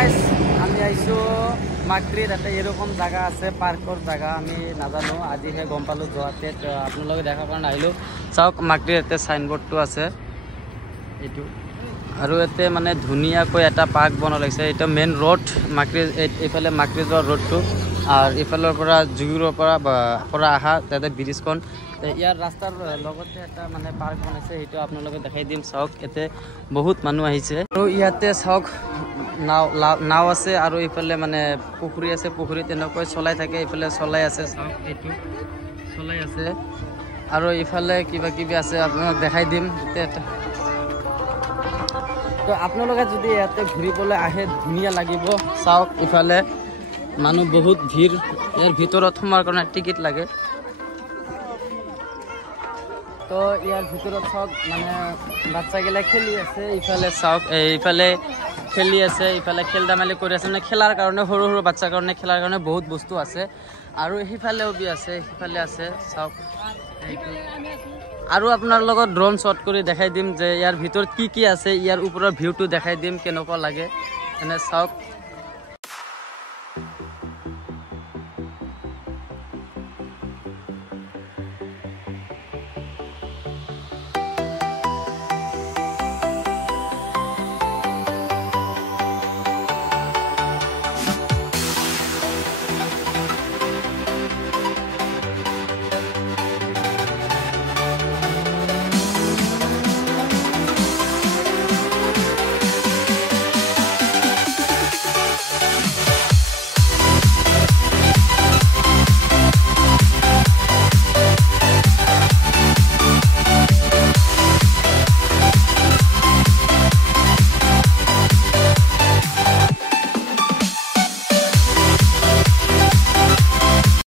guys আমি আইছো মাকড়ি তাতে এৰকম জায়গা আছে পাৰ্কৰ জায়গা আমি নাজানো আজিহে গম পালো যোৱাতে আপোনালোকে দেখাৰ কাৰণে আহিলো চাওক মাকড়ি এতে সাইনবোৰ্ডটো আছে এইটো আৰু এতে মানে ধুনিয়াকৈ এটা পাৰ্ক বনাই লাগিছে এটা মেইন ৰোড মাকড়ি এইফালে মাকড়ি যোৱা ৰোডটো আৰু ইফালৰ পৰা জুগুৰৰ পৰা আহা তাতে ব্ৰিজখন ইয়াৰ ৰাস্তাৰ লগতে এটা মানে পাৰ্ক বনাইছে সেইটো আপোনালোকে দেখাই দিম চাওক এতে বহুত মানুহ আহিছে আৰু ইয়াতে চাওক নাও আছে আৰু ইফালে মানে পুখুৰী আছে পুখুৰী তেনেকৈ চলাই থাকে ইফালে চলাই আছে চাওক এইটো চলাই আছে আৰু ইফালে কিবা কিবি আছে আপোনাক দেখাই দিম এটা তো আপোনালোকে যদি ইয়াতে ঘূৰিবলৈ আহে ধুনীয়া লাগিব চাওক ইফালে মানুহ বহুত ভিৰ ইয়াৰ ভিতৰত সোমাৰ কাৰণে টিকেট লাগে তো ইয়াৰ ভিতৰত চাওক মানে বাচ্চাগিলা খেলি আছে ইফালে চাওক এইফালে খেলি আছে ইফালে খেল ধেমালি কৰি আছে মানে খেলাৰ কাৰণে সৰু সৰু বাচ্চাৰ কাৰণে খেলাৰ কাৰণে বহুত বস্তু আছে আৰু সিফালেও বি আছে সিফালে আছে চাওক আৰু আপোনাৰ লগত ড্ৰোন শ্বট কৰি দেখাই দিম যে ইয়াৰ ভিতৰত কি কি আছে ইয়াৰ ওপৰৰ ভিউটো দেখাই দিম কেনেকুৱা লাগে এনে চাওক